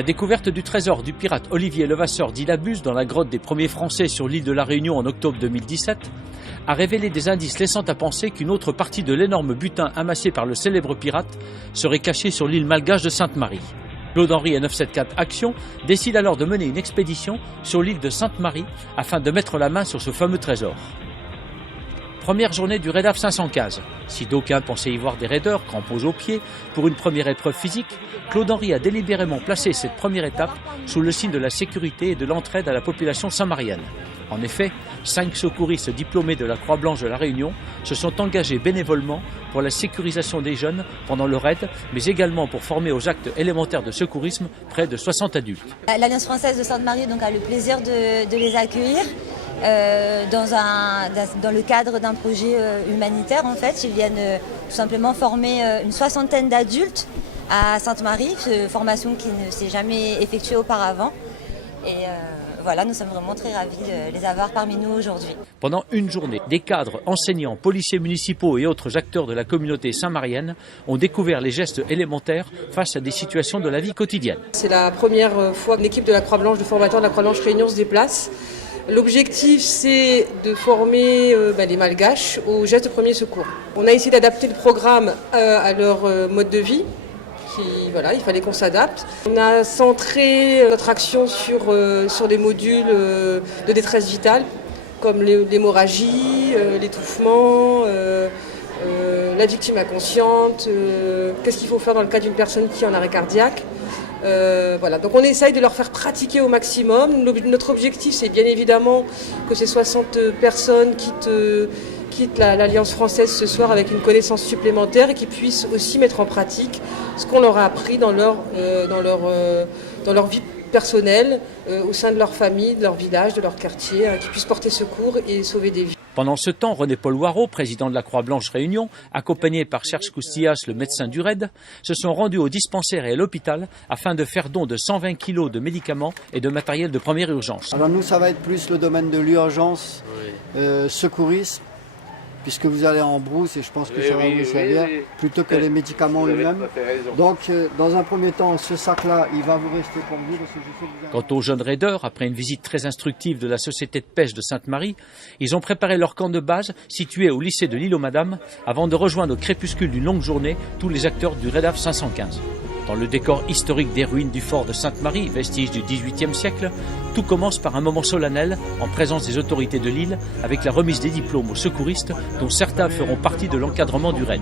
La découverte du trésor du pirate Olivier Levasseur dit Labuse dans la grotte des premiers Français sur l'île de la Réunion en octobre 2017 a révélé des indices laissant à penser qu'une autre partie de l'énorme butin amassé par le célèbre pirate serait cachée sur l'île malgache de Sainte-Marie. Claude-Henri et 974 Action décide alors de mener une expédition sur l'île de Sainte-Marie afin de mettre la main sur ce fameux trésor. Première journée du Raidaf 515. Si d'aucuns pensaient y voir des raideurs crampons aux pieds pour une première épreuve physique, Claude-Henri a délibérément placé cette première étape sous le signe de la sécurité et de l'entraide à la population saint-marienne. En effet, 5 secouristes diplômés de la Croix-Blanche de la Réunion se sont engagés bénévolement pour la sécurisation des jeunes pendant le raid, mais également pour former aux actes élémentaires de secourisme près de 60 adultes. L'Alliance française de Sainte-Marie a le plaisir de les accueillir. Dans le cadre d'un projet humanitaire, en fait, ils viennent tout simplement former une soixantaine d'adultes à Sainte-Marie, formation qui ne s'est jamais effectuée auparavant. Et voilà, nous sommes vraiment très ravis de les avoir parmi nous aujourd'hui. Pendant une journée, des cadres, enseignants, policiers municipaux et autres acteurs de la communauté saint-marienne ont découvert les gestes élémentaires face à des situations de la vie quotidienne. C'est la première fois qu'une équipe de la Croix-Blanche, de formateurs de la Croix-Blanche Réunion se déplace. L'objectif, c'est de former les Malgaches aux gestes de premier secours. On a essayé d'adapter le programme à leur mode de vie. Il fallait qu'on s'adapte. On a centré notre action sur des modules de détresse vitale, comme l'hémorragie, l'étouffement, la victime inconsciente, qu'est-ce qu'il faut faire dans le cas d'une personne qui est en arrêt cardiaque. Donc on essaye de leur faire pratiquer au maximum. Notre objectif, c'est bien évidemment que ces 60 personnes quittent l'Alliance française ce soir avec une connaissance supplémentaire et qu'ils puissent aussi mettre en pratique ce qu'on leur a appris dans leur vie personnelle, au sein de leur famille, de leur village, de leur quartier, qu'ils puissent porter secours et sauver des vies. Pendant ce temps, René-Paul Loireau, président de la Croix-Blanche Réunion, accompagné par Serge Coustillas, le médecin du RAID, se sont rendus au dispensaire et à l'hôpital afin de faire don de 120 kilos de médicaments et de matériel de première urgence. Alors nous, ça va être plus le domaine de l'urgence, secourisme, puisque vous allez en brousse et je pense que ça va vous servir plutôt que les médicaments eux-mêmes. Donc, dans un premier temps, ce sac-là, il va vous rester pour vous. Parce que je sais que vous avez... Quant aux jeunes raideurs, après une visite très instructive de la société de pêche de Sainte-Marie, ils ont préparé leur camp de base situé au lycée de l'Île aux Madames avant de rejoindre au crépuscule d'une longue journée tous les acteurs du Raidaf 515. Dans le décor historique des ruines du fort de Sainte-Marie, vestige du XVIIIe siècle, tout commence par un moment solennel en présence des autorités de l'île avec la remise des diplômes aux secouristes dont certains feront partie de l'encadrement du raid.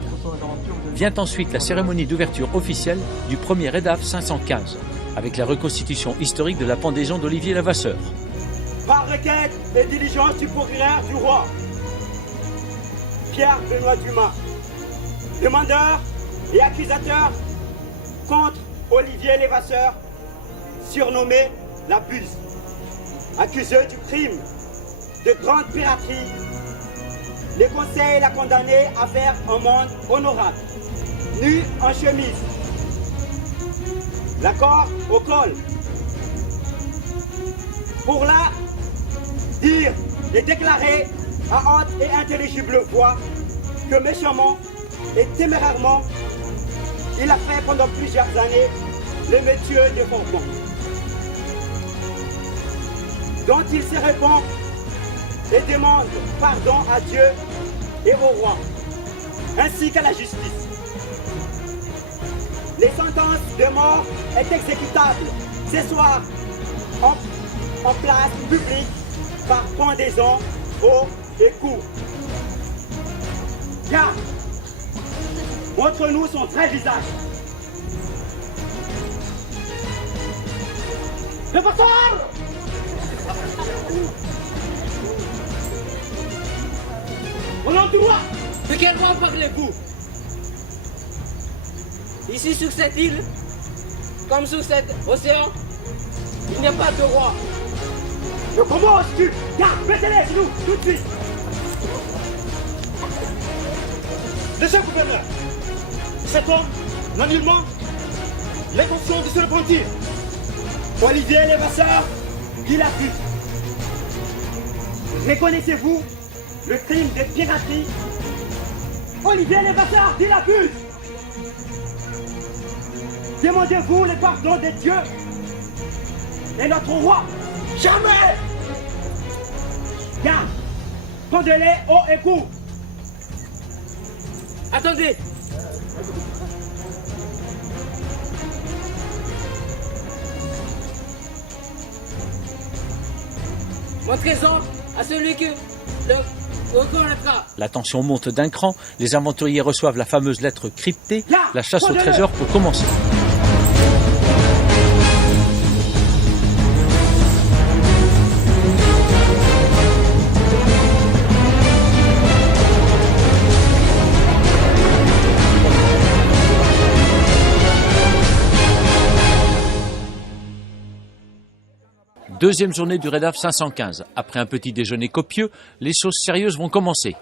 Vient ensuite la cérémonie d'ouverture officielle du premier Raidaf 515 avec la reconstitution historique de la pendaison d'Olivier Levasseur. Par requête et diligence du procureur du roi, Pierre Benoît Dumas, demandeur et accusateur contre Olivier Levasseur, surnommé la Buse, accusé du crime de grande piraterie. Le conseil l'a condamné à faire un monde honorable, nu en chemise, l'accord au col, pour la dire et déclarer à haute et intelligible voix que méchamment et témérairement il a fait pendant plusieurs années le métier de forgeron, dont il se répand et demande pardon à Dieu et au roi, ainsi qu'à la justice. Les sentences de mort est exécutable ce soir en place publique par pendaison haut et court. Car montre-nous son vrai visage. Le porteur! Au nom du roi! De quel roi parlez-vous? Ici sur cette île, comme sur cet océan, il n'y a pas de roi. Mais comment oses-tu? Garde, mettez-les sur nous, tout de suite! Monsieur le gouverneur, cet homme, nullement l'intention de se repentir. Olivier Levasseur, dit la pute. Reconnaissez-vous le crime de piraterie? Olivier Levasseur, dit la pute. Demandez-vous le pardon de Dieu est notre roi. Jamais. Garde, condamnez haut et court. Attendez. Montrez-en à celui que le reconnaîtra. La tension monte d'un cran, les aventuriers reçoivent la fameuse lettre cryptée, la chasse au trésor peut commencer. Deuxième journée du REDAF 515. Après un petit déjeuner copieux, les choses sérieuses vont commencer.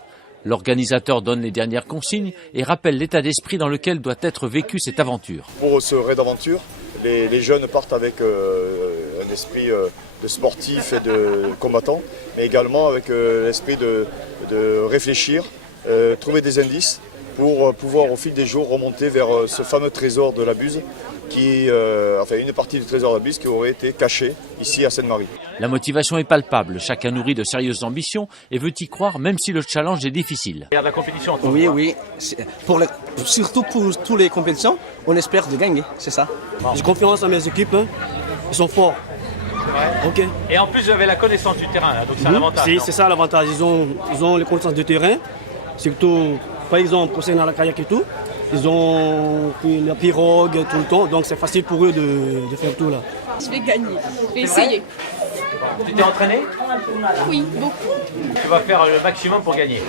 L'organisateur donne les dernières consignes et rappelle l'état d'esprit dans lequel doit être vécue cette aventure. Pour ce raid d'aventure, les jeunes partent avec un esprit de sportif et de combattant, mais également avec l'esprit de réfléchir, trouver des indices pour pouvoir au fil des jours remonter vers ce fameux trésor de la Buse, une partie du trésor de la Buse qui aurait été cachée ici à Sainte-Marie. La motivation est palpable, chacun nourrit de sérieuses ambitions et veut y croire même si le challenge est difficile. Il y a de la compétition entre Oui, oui. Surtout pour toutes les compétitions, on espère de gagner, c'est ça. J'ai confiance en mes équipes, hein. Ils sont forts. Ouais. Ok. Et en plus, vous avez la connaissance du terrain, là, donc c'est un avantage. C'est ça l'avantage, ils ont les connaissances du terrain, surtout par exemple concernant la kayak et tout. Ils ont pris la pirogue tout le temps, donc c'est facile pour eux de faire tout là. Je vais gagner, je vais essayer. Tu t'es entraîné? Oui, beaucoup. Tu vas faire le maximum pour gagner.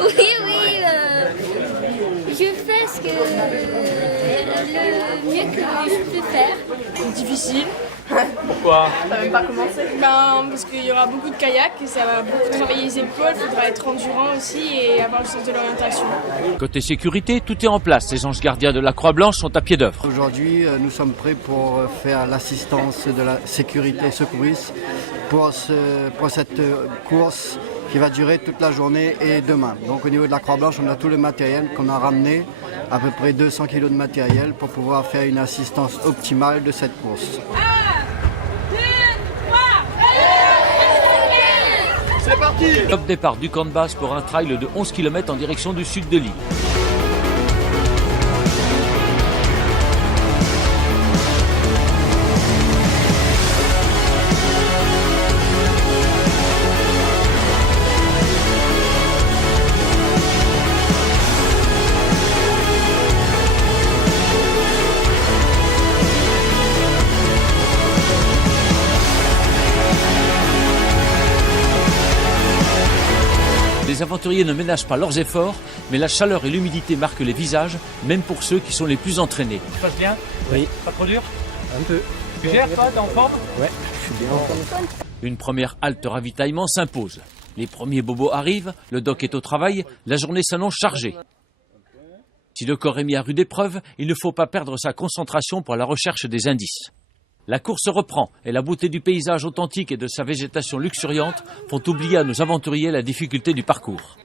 Oui, je fais ce que le mieux que je peux faire. C'est difficile. Pourquoi? Ça va même pas commencer. Parce qu'il y aura beaucoup de kayak et ça va beaucoup travailler les épaules, il faudra être endurant aussi et avoir le sens de l'orientation. Côté sécurité, tout est en place. Les anges gardiens de la Croix-Blanche sont à pied d'œuvre. Aujourd'hui, nous sommes prêts pour faire l'assistance de la sécurité secouriste pour cette course qui va durer toute la journée et demain. Donc au niveau de la Croix-Blanche, on a tout le matériel qu'on a ramené, à peu près 200 kg de matériel pour pouvoir faire une assistance optimale de cette course. C'est parti! Top départ du camp de base pour un trail de 11 km en direction du sud de l'île. Les aventuriers ne ménagent pas leurs efforts, mais la chaleur et l'humidité marquent les visages, même pour ceux qui sont les plus entraînés. Ça se passe bien? Oui. Pas trop dur? Un peu. Tu gères, toi? T'es en forme? Ouais, je suis bien en forme. Une première halte ravitaillement s'impose. Les premiers bobos arrivent, le doc est au travail, la journée s'annonce chargée. Si le corps est mis à rude épreuve, il ne faut pas perdre sa concentration pour la recherche des indices. La course reprend et la beauté du paysage authentique et de sa végétation luxuriante font oublier à nos aventuriers la difficulté du parcours.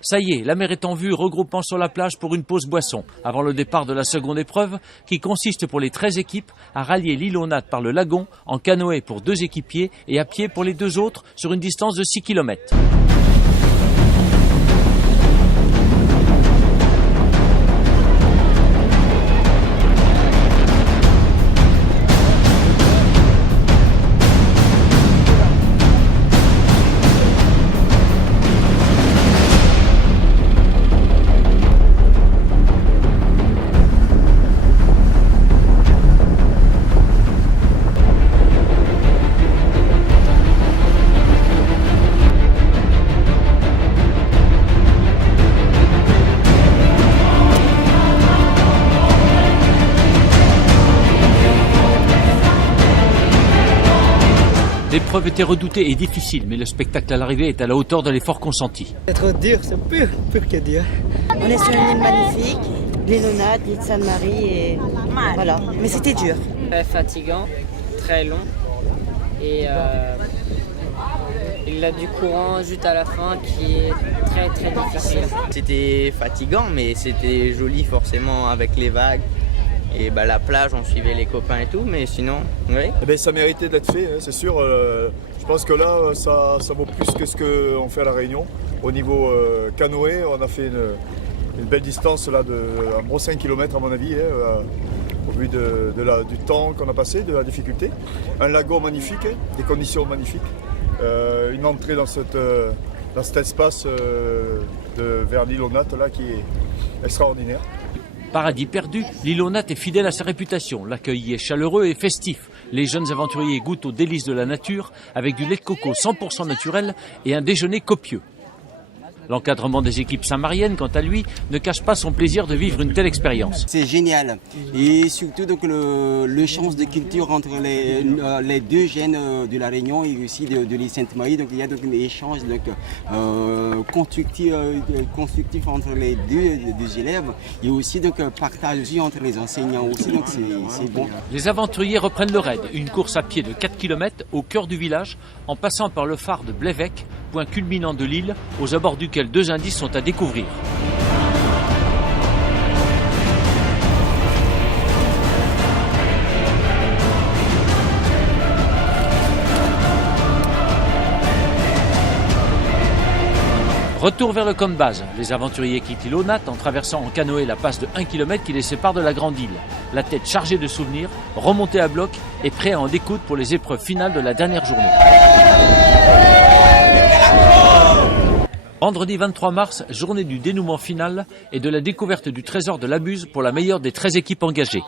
Ça y est, la mer est en vue, regroupant sur la plage pour une pause boisson, avant le départ de la seconde épreuve, qui consiste pour les 13 équipes à rallier l'île aux Nattes par le lagon, en canoë pour 2 équipiers et à pied pour les 2 autres sur une distance de 6 km. L'épreuve était redoutée et difficile, mais le spectacle à l'arrivée est à la hauteur de l'effort consenti. C'est trop dur, c'est pur que dur. On est sur une île magnifique, l'île aux Nattes, l'île de Sainte-Marie, et voilà. Mais c'était dur. Très fatigant, très long et il a du courant juste à la fin qui est très très difficile. C'était fatigant mais c'était joli forcément avec les vagues Et bah, la plage, on suivait les copains et tout, mais sinon, oui. Eh ben, ça méritait d'être fait, hein, c'est sûr. Je pense que là, ça vaut plus que ce qu'on fait à La Réunion. Au niveau canoë, on a fait une belle distance, là, un bon 5 km à mon avis, au vu du temps qu'on a passé, de la difficulté. Un lagon magnifique, des conditions magnifiques. Une entrée dans cet espace vers l'île aux Nattes là, qui est extraordinaire. Paradis perdu, l'île aux Nattes est fidèle à sa réputation. L'accueil y est chaleureux et festif. Les jeunes aventuriers goûtent aux délices de la nature avec du lait de coco 100% naturel et un déjeuner copieux. L'encadrement des équipes saint-mariennes, quant à lui, ne cache pas son plaisir de vivre une telle expérience. C'est génial. Et surtout donc, le change de culture entre les deux gènes de La Réunion et aussi de l'île Sainte-Marie. Donc il y a donc un échange constructif entre les deux élèves et aussi donc partage aussi entre les enseignants aussi. Donc c'est bon. Les aventuriers reprennent le raid, une course à pied de 4 km au cœur du village, en passant par le phare de Blévec, point culminant de l'île, aux abords duquel 2 indices sont à découvrir. Retour vers le camp de base. Les aventuriers quittent l'île aux Nattes en traversant en canoë la passe de 1 km qui les sépare de la grande île. La tête chargée de souvenirs, remontés à bloc et prêts à en découdre pour les épreuves finales de la dernière journée. Vendredi 23 mars, journée du dénouement final et de la découverte du trésor de la Buse pour la meilleure des 13 équipes engagées.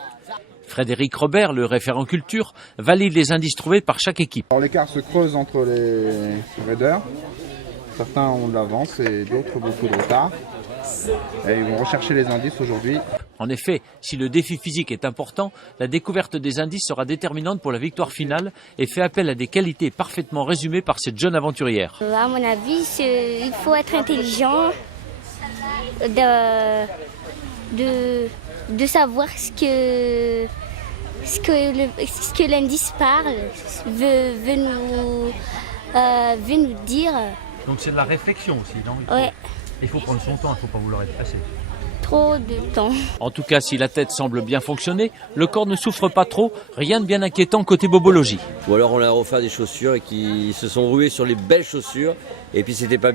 Frédéric Robert, le référent culture, valide les indices trouvés par chaque équipe. L'écart se creuse entre les raiders. Certains ont de l'avance et d'autres beaucoup de retard. Et ils vont rechercher les indices aujourd'hui. En effet, si le défi physique est important, la découverte des indices sera déterminante pour la victoire finale et fait appel à des qualités parfaitement résumées par cette jeune aventurière. À mon avis, il faut être intelligent, de savoir ce que l'indice parle, veut nous dire. Donc c'est de la réflexion aussi, non? Ouais. Il faut prendre son temps, il ne faut pas vouloir être pressé. Trop de temps. En tout cas, si la tête semble bien fonctionner, le corps ne souffre pas trop, rien de bien inquiétant côté bobologie. Ou alors on leur a offert des chaussures et qui se sont rués sur les belles chaussures et puis c'était pas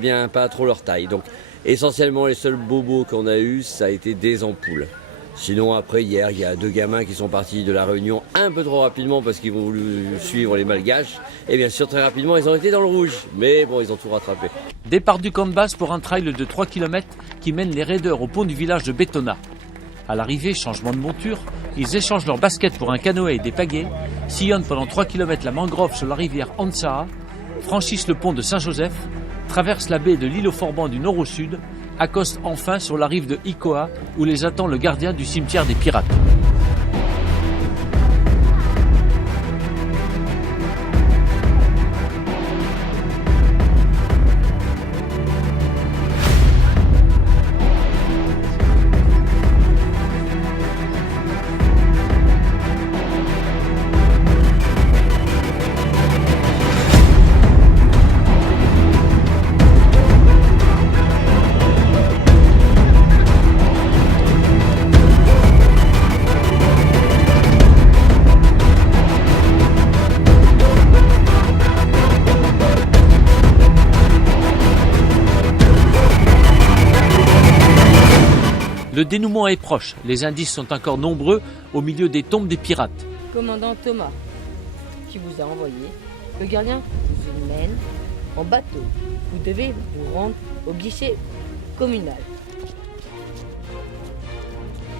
trop leur taille. Donc essentiellement les seuls bobos qu'on a eu, ça a été des ampoules. Sinon après hier, il y a 2 gamins qui sont partis de La Réunion un peu trop rapidement parce qu'ils ont voulu suivre les malgaches. Et bien sûr très rapidement ils ont été dans le rouge, mais bon ils ont tout rattrapé. Départ du camp de base pour un trail de 3 km qui mène les raiders au pont du village de Bétona. À l'arrivée, changement de monture, ils échangent leurs baskets pour un canoë et des pagaies, sillonnent pendant 3 km la mangrove sur la rivière Ansaa, franchissent le pont de Saint-Joseph, traversent la baie de l'île au Forban du nord au sud, accostent enfin sur la rive de Ikoa où les attend le gardien du cimetière des pirates. Le dénouement est proche, les indices sont encore nombreux au milieu des tombes des pirates. Commandant Thomas, qui vous a envoyé, le gardien vous mène en bateau. Vous devez vous rendre au guichet communal.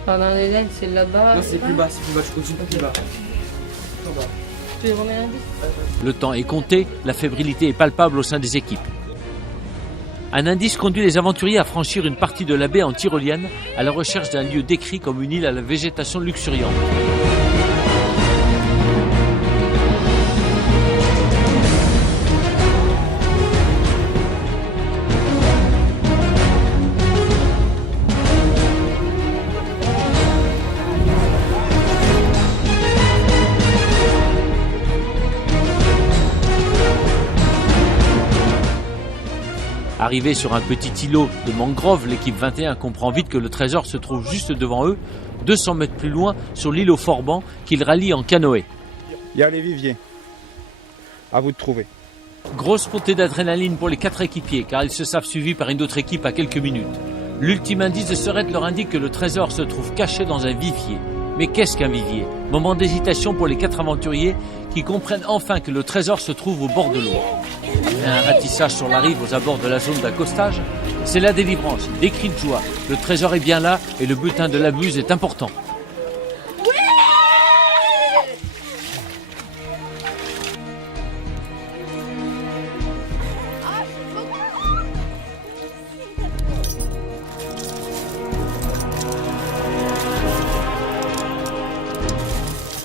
Pardon, Hélène, c'est là-bas. Non, c'est plus bas, je continue plus bas. Tu veux remettre l'indice? Le temps est compté, la fébrilité est palpable au sein des équipes. Un indice conduit les aventuriers à franchir une partie de la baie en tyrolienne à la recherche d'un lieu décrit comme une île à la végétation luxuriante. Arrivé sur un petit îlot de mangrove, l'équipe 21 comprend vite que le trésor se trouve juste devant eux, 200 mètres plus loin, sur l'îlot Forban, qu'ils rallient en canoë. Il y a les viviers. À vous de trouver. Grosse montée d'adrénaline pour les 4 équipiers, car ils se savent suivis par une autre équipe à quelques minutes. L'ultime indice de ce raid leur indique que le trésor se trouve caché dans un vivier. Mais qu'est-ce qu'un vivier? Moment d'hésitation pour les 4 aventuriers qui comprennent enfin que le trésor se trouve au bord de l'eau. Un ratissage sur la rive aux abords de la zone d'accostage, c'est la délivrance, des cris de joie. Le trésor est bien là et le butin de la Buse est important.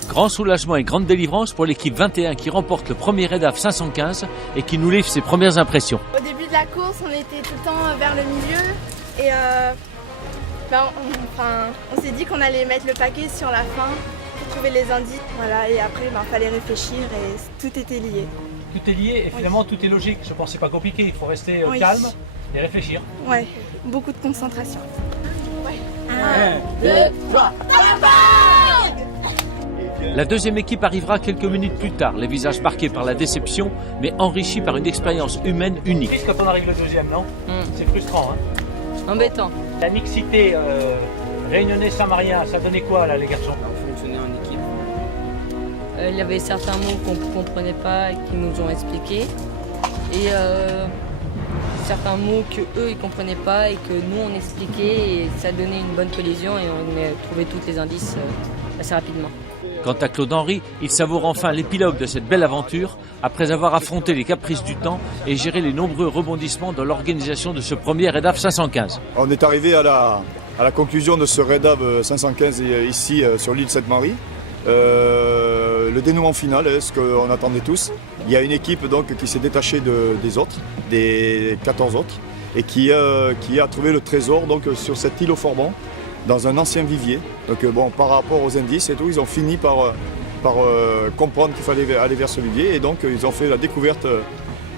Grand soulagement et grande délivrance pour l'équipe 21 qui remporte le premier RAIDAF 515 et qui nous livre ses premières impressions. Au début de la course, on était tout le temps vers le milieu et on s'est dit qu'on allait mettre le paquet sur la fin pour trouver les indices. Voilà, et après, fallait réfléchir et tout était lié. Tout est lié et finalement tout est logique. Je pense que c'est pas compliqué, il faut rester calme et réfléchir. Ouais, beaucoup de concentration. Ouais. 1, 2, 3, La deuxième équipe arrivera quelques minutes plus tard, les visages marqués par la déception, mais enrichis par une expérience humaine unique. Quand on arrive le deuxième, non C'est frustrant, hein. Embêtant. La mixité réunionnais-samarien, ça donnait quoi là les garçons? On fonctionnait en équipe. Il y avait certains mots qu'on ne comprenait pas et qu'ils nous ont expliqués. Et certains mots qu'eux ils ne comprenaient pas et que nous on expliquait et ça donnait une bonne collision et on a trouvé tous les indices assez rapidement. Quant à Claude-Henri, il savoure enfin l'épilogue de cette belle aventure après avoir affronté les caprices du temps et géré les nombreux rebondissements dans l'organisation de ce premier RAIDAF 515. On est arrivé à la conclusion de ce RAIDAF 515 ici sur l'île Sainte-Marie. Le dénouement final est ce qu'on attendait tous. Il y a une équipe donc qui s'est détachée des autres, des 14 autres, et qui a trouvé le trésor donc sur cette île au Forban, dans un ancien vivier. Donc par rapport aux indices et tout, ils ont fini par comprendre qu'il fallait aller vers ce vivier et donc ils ont fait la découverte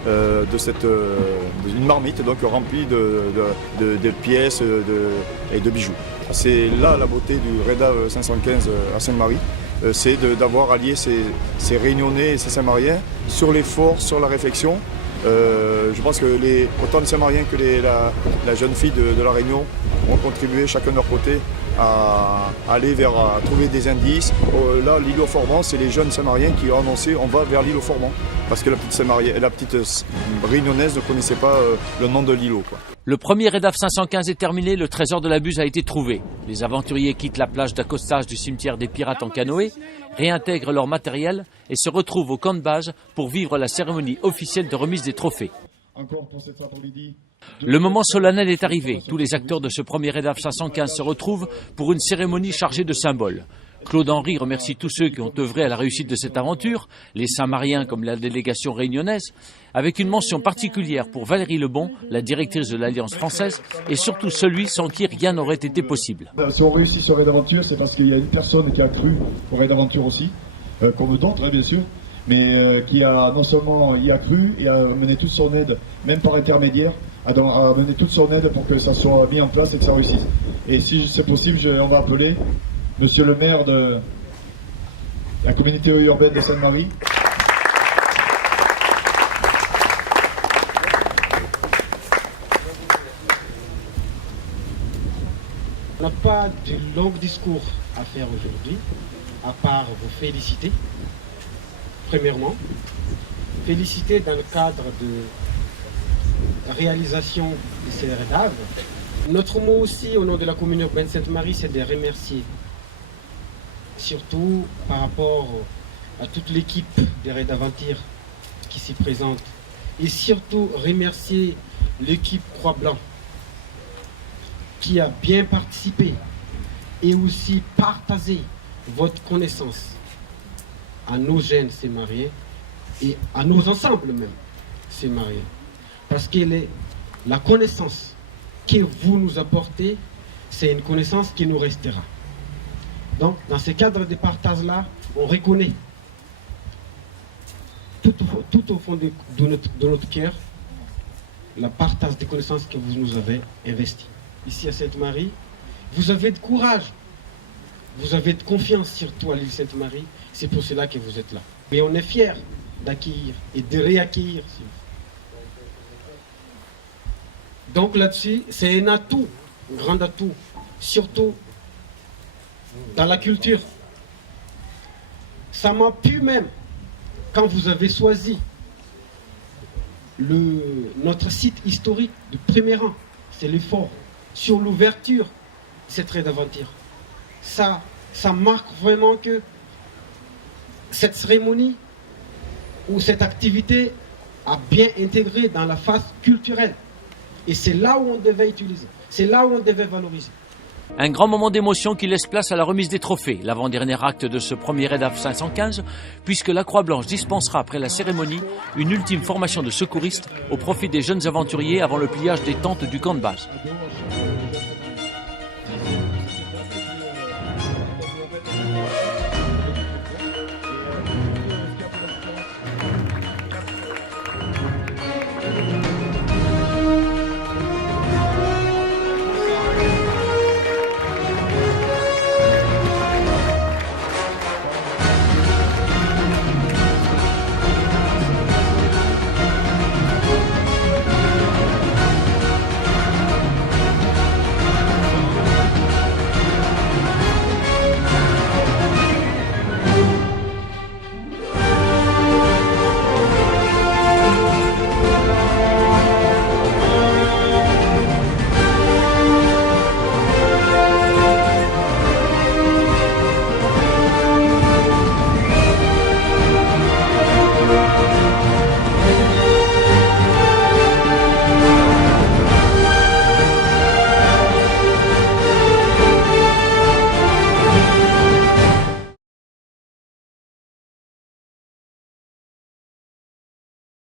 d'une marmite donc remplie de pièces et de bijoux. C'est là la beauté du RAIDAF 515 à Sainte-Marie, c'est d'avoir allié ces Réunionnais et ces Saint-Mariens sur l'effort, sur la réflexion. Je pense que autant les Saint-Mariens que la jeune fille de la Réunion ont contribué chacun de leur côté à aller à trouver des indices. Là, l'îlot Forban, c'est les jeunes Saint-Mariens qui ont annoncé on va vers l'îlot Forban. Parce que la petite Réunionnaise ne connaissait pas le nom de l'îlot. Le premier RAIDAF 515 est terminé, le trésor de la Buse a été trouvé. Les aventuriers quittent la plage d'accostage du cimetière des Pirates en canoë, réintègrent leur matériel et se retrouvent au camp de base pour vivre la cérémonie officielle de remise des trophées. Le moment solennel est arrivé. Tous les acteurs de ce premier RAIDAF 515 se retrouvent pour une cérémonie chargée de symboles. Claude-Henri remercie tous ceux qui ont œuvré à la réussite de cette aventure, les Saint-Mariens comme la délégation réunionnaise, avec une mention particulière pour Valérie Lebon, la directrice de l'Alliance française, et surtout celui sans qui rien n'aurait été possible. Si on réussit ce raid d'aventure, c'est parce qu'il y a une personne qui a cru au raid d'aventure aussi, comme d'autres bien sûr, mais qui a non seulement y a cru et a mené toute son aide, même par intermédiaire, a mené toute son aide pour que ça soit mis en place et que ça réussisse. Et si c'est possible, on va appeler Monsieur le maire de la communauté urbaine de Sainte-Marie. On n'a pas de long discours à faire aujourd'hui, à part vous féliciter. Premièrement, féliciter dans le cadre de réalisation de ces RAIDAF. Notre mot aussi au nom de la commune urbaine Sainte-Marie, c'est de remercier. Surtout par rapport à toute l'équipe des Raids d'Aventure qui s'y présente. Et surtout remercier l'équipe Croix-Blanc qui a bien participé et aussi partagé votre connaissance à nos jeunes Saint-Mariens et à nos ensembles même Saint-Mariens. Parce que la connaissance que vous nous apportez, c'est une connaissance qui nous restera. Donc, dans ce cadre de partage-là, on reconnaît tout au fond de notre cœur le partage des connaissances que vous nous avez investies. Ici à Sainte-Marie, vous avez de courage, vous avez de confiance surtout à l'île Sainte-Marie, c'est pour cela que vous êtes là. Et on est fiers d'accueillir et de réaccueillir. Donc là-dessus, c'est un atout, un grand atout, surtout dans la culture. Ça m'a plu même quand vous avez choisi notre site historique de premier rang, c'est le fort, sur l'ouverture de cette raid d'aventure. Ça marque vraiment que cette cérémonie ou cette activité a bien intégré dans la phase culturelle. Et c'est là où on devait utiliser, c'est là où on devait valoriser. Un grand moment d'émotion qui laisse place à la remise des trophées, l'avant-dernier acte de ce premier raid AF 515, puisque la Croix-Blanche dispensera après la cérémonie une ultime formation de secouristes au profit des jeunes aventuriers avant le pliage des tentes du camp de base.